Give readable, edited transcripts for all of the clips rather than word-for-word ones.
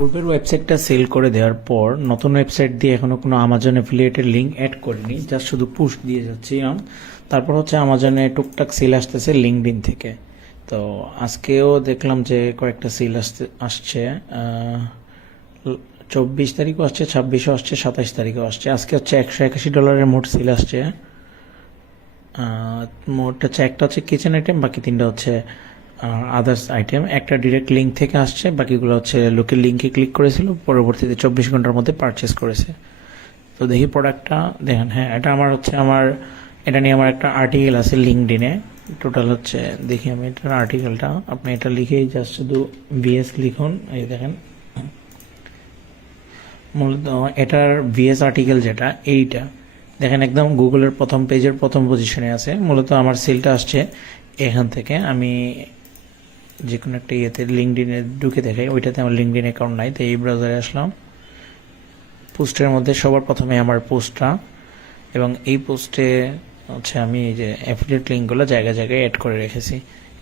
পূর্বের ওয়েবসাইটটা সেল করে দেওয়ার পর নতুন ওয়েবসাইট দিয়ে এখনো কোনো আমাজন অ্যাফিলিয়েটের লিঙ্ক অ্যাড করিনি, জাস্ট শুধু পুশ দিয়ে যাচ্ছি। তারপর হচ্ছে আমাজনে টুকটাক সেল আসতেছে লিঙ্কডইন থেকে। তো আজকেও দেখলাম যে কয়েকটা সেল আসছে, 24 তারিখও আসছে, 26ও আসছে, 27 তারিখও আসছে। আজকে হচ্ছে $181 মোট সেল আসছে। মোট হচ্ছে একটা হচ্ছে কিচেন আইটেম, বাকি তিনটা হচ্ছে আদার্স আইটেম। একটা ডিরেক্ট লিঙ্ক থেকে আসছে, বাকিগুলো হচ্ছে লোকের লিঙ্কে ক্লিক করেছিল, পরবর্তীতে 24 ঘন্টার মধ্যে পারচেস করেছে। তো দেখি প্রোডাক্টটা দেখেন। হ্যাঁ, এটা এটা নিয়ে আমার একটা আর্টিকেল আছে লিঙ্কডইনে। টোটাল হচ্ছে দেখি আমি এটার আর্টিকেলটা, আপনি এটা লিখেই জাস্ট শুধু ভিএস লিখুন। এই দেখেন, মূলত এটার ভিএস আর্টিকেল যেটা এইটা দেখেন, একদম গুগলের প্রথম পেজের প্রথম পজিশনে আছে। মূলত আমার সেলটা আসছে এখান থেকে। আমি যে কোনো একটা ইয়েতে লিঙ্কডইনে ঢুকে দেখাই, ওইটাতে আমার লিঙ্কডইন অ্যাকাউন্ট নাই, তো এই ব্রাউজারে আসলাম। পোস্টের মধ্যে সবার প্রথমে আমার পোস্টটা, এবং এই পোস্টে হচ্ছে আমি এই যে অ্যাফিলিয়েট লিঙ্কগুলো জায়গায় জায়গায় অ্যাড করে রেখেছি,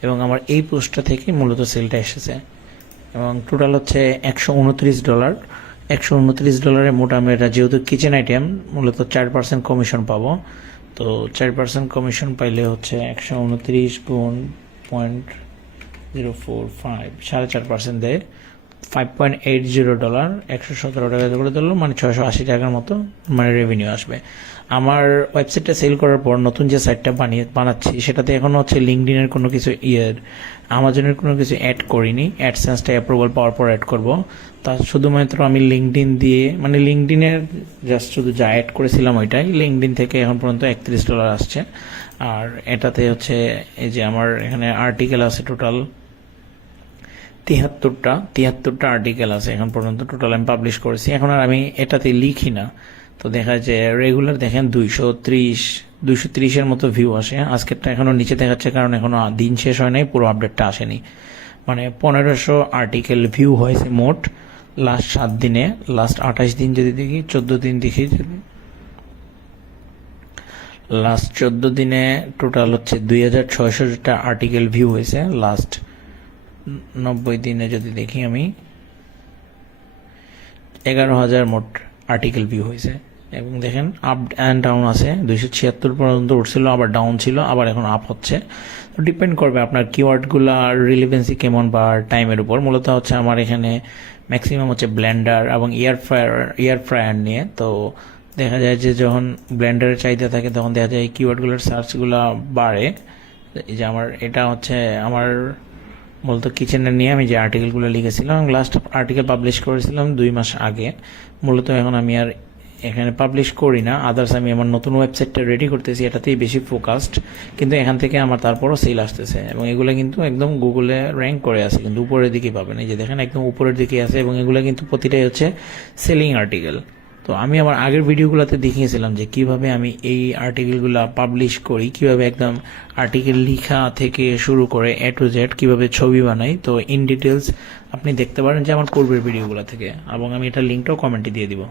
এবং আমার এই পোস্টটা থেকে মূলত সেলটা এসেছে। এবং টোটাল হচ্ছে $129। $129 মোট আমি এটা, যেহেতু কিচেন আইটেম, মূলত 4% কমিশন পাবো। তো 4% কমিশন পাইলে হচ্ছে 129 গুণ $0.045, 4.5% দেয়, $5.80, $117 করে ধরলো, মানে $680 মতো মানে রেভিনিউ আসবে। আমার ওয়েবসাইটটা সেল করার পর নতুন যে সাইটটা বানাচ্ছি, সেটাতে এখনো হচ্ছে লিঙ্কডইনের কোনো কিছু আমাজনের কোনো কিছু অ্যাড করিনি। অ্যাডসেন্সটা অ্যাপ্রুভাল পাওয়ার পর অ্যাড করব। তা শুধুমাত্র আমি লিঙ্কডইন দিয়ে, মানে লিঙ্কডইনের জাস্ট শুধু যা অ্যাড করেছিলাম ওইটাই, লিঙ্কডইন থেকে এখন পর্যন্ত $31 আসছে। আর এটাতে হচ্ছে এই যে আমার এখানে আর্টিকেল আছে টোটাল 73টা আর্টিকেল আছে এখন পর্যন্ত টোটাল আমি পাবলিশ করেছি। এখন আর আমি এটাতে লিখি না, তো দেখা যায় রেগুলার দেখেন 230-230-এর মতো ভিউ আসে। আজকেরটা এখনো নিচে দেখাচ্ছে, কারণ এখনো দিন শেষ হয় নাই, পুরো আপডেটটা আসেনি। মানে 1500 আর্টিকেল ভিউ হয়েছে মোট লাস্ট 7 দিনে। লাস্ট 28 দিন যদি দেখি, 14 দিন দেখি, লাস্ট 14 দিনে টোটাল হচ্ছে 2600টা আর্টিকেল ভিউ হয়েছে। লাস্ট 90 দিনে যদি দেখি আমি, 11,000 মোট আর্টিকেল ভিউ হয়েছে। এবং দেখেন আপ অ্যান্ড ডাউন আছে, 276 পর্যন্ত উঠছিল, আবার ডাউন ছিল, আবার এখন আপ হচ্ছে। তো ডিপেন্ড করবে আপনার কিওয়ার্ডগুলো আর রিলেভেন্সি কেমন বা টাইমের উপর। মূলত হচ্ছে আমার এখানে ম্যাক্সিমাম হচ্ছে ব্লেন্ডার এবং এয়ার ফ্রায়ার নিয়ে। তো দেখা যায় যে যখন ব্লেন্ডারের চাহিদা থাকে, তখন দেখা যায় কিওয়ার্ডগুলোর সার্চগুলো বাড়ে। এই যে এটা হচ্ছে আমার মূলত কিচেনের নিয়ে আমি যে আর্টিকেলগুলো লিখেছিলাম, এবং লাস্ট আর্টিকেল পাবলিশ করেছিলাম 2 মাস আগে। মূলত এখন আমি আর এখানে পাবলিশ করি না। আদার্স আমি আমার নতুন ওয়েবসাইটটা রেডি করতেছি, এটাতেই বেশি ফোকাসড। কিন্তু এখান থেকে আমার তারপরও সেল আসতেছে, এবং এগুলো কিন্তু একদম গুগলে র্যাঙ্ক করে আছে, কিন্তু উপরের দিকে পাবেন। এই যে দেখেন একদম উপরের দিকে আছে, এবং এগুলো কিন্তু প্রতিটাই হচ্ছে সেলিং আর্টিকেল। তো আমি আমার আগের ভিডিওগুলোতে দেখিয়েছিলাম যে কিভাবে আমি এই আর্টিকেলগুলো পাবলিশ করি, কিভাবে একদম আর্টিকেল লিখা থেকে শুরু করে A to Z কিভাবে ছবি বানাই। তো ইন ডিটেলস আপনি দেখতে পারেন যে আমার পূর্বের ভিডিওগুলো থেকে, এবং আমি এটা লিঙ্কটাও কমেন্টে দিয়ে দিব।